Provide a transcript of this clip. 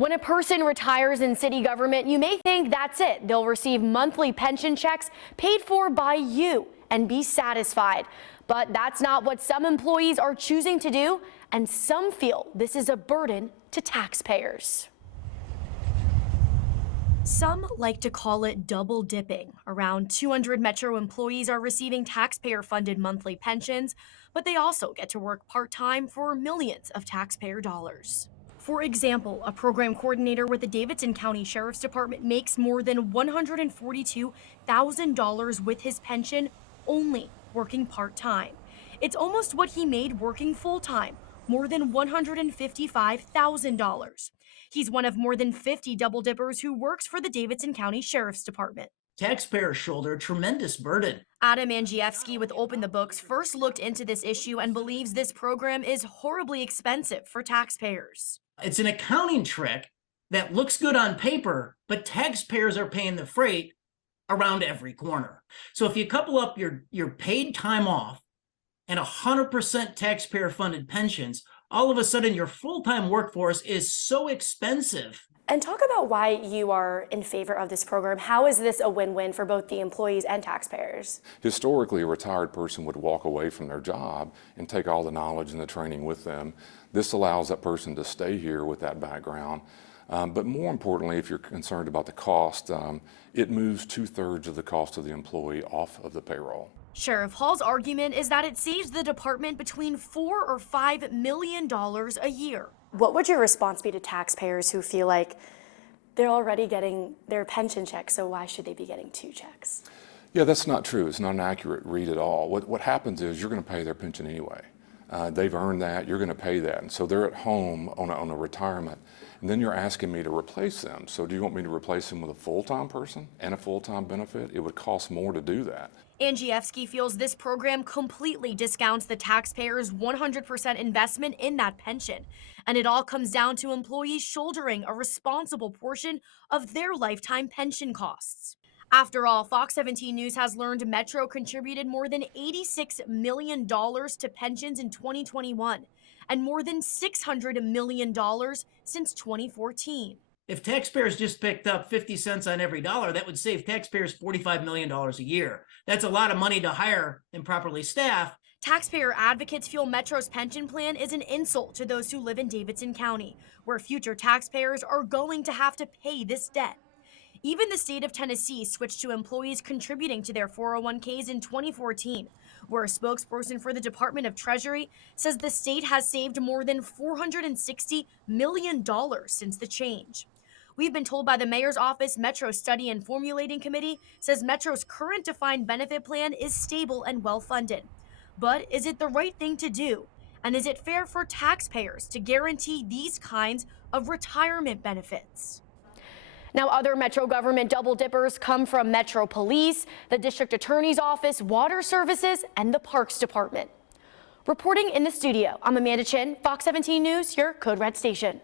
When a person retires in city government, you may think that's it. They'll receive monthly pension checks paid for by you and be satisfied. But that's not what some employees are choosing to do, and some feel this is a burden to taxpayers. Some like to call it double dipping. Around 200 Metro employees are receiving taxpayer-funded monthly pensions, but they also get to work part-time for millions of taxpayer dollars. For example, a program coordinator with the Davidson County Sheriff's Department makes more than $142,000 with his pension only working part-time. It's almost what he made working full-time, more than $155,000. He's one of more than 50 double dippers who works for the Davidson County Sheriff's Department. Taxpayers shoulder a tremendous burden. Adam Angievsky with Open the Books first looked into this issue and believes this program is horribly expensive for taxpayers. It's an accounting trick that looks good on paper, but taxpayers are paying the freight around every corner. So if you couple up your paid time off and 100% taxpayer-funded pensions, all of a sudden your full-time workforce is so expensive. And talk about why you are in favor of this program. How is this a win-win for both the employees and taxpayers? Historically, a retired person would walk away from their job and take all the knowledge and the training with them. This allows that person to stay here with that background. But more importantly, if you're concerned about the cost, it moves 2/3 of the cost of the employee off of the payroll. Sheriff Hall's argument is that it saves the department between $4 or $5 million a year. What would your response be to taxpayers who feel like they're already getting their pension check, so why should they be getting 2 checks? Yeah, that's not true. It's not an accurate read at all. What happens is you're going to pay their pension anyway. They've earned that, you're going to pay that. And so they're at home on a retirement, and then you're asking me to replace them. So do you want me to replace them with a full-time person and a full-time benefit? It would cost more to do that. Angievsky feels this program completely discounts the taxpayers' 100% investment in that pension, and it all comes down to employees shouldering a responsible portion of their lifetime pension costs. After all, Fox 17 News has learned Metro contributed more than $86 million to pensions in 2021 and more than $600 million since 2014. If taxpayers just picked up 50 cents on every dollar, that would save taxpayers $45 million a year. That's a lot of money to hire and properly staff. Taxpayer advocates feel Metro's pension plan is an insult to those who live in Davidson County, where future taxpayers are going to have to pay this debt. Even the state of Tennessee switched to employees contributing to their 401ks in 2014, where a spokesperson for the Department of Treasury says the state has saved more than $460 million since the change. We've been told by the mayor's office Metro's Study and Formulating Committee says Metro's current defined benefit plan is stable and well-funded. But is it the right thing to do? And is it fair for taxpayers to guarantee these kinds of retirement benefits? Now, other Metro government double dippers come from Metro Police, the District Attorney's Office, Water Services, and the Parks Department. Reporting in the studio, I'm Amanda Chin, Fox 17 News, your Code Red station.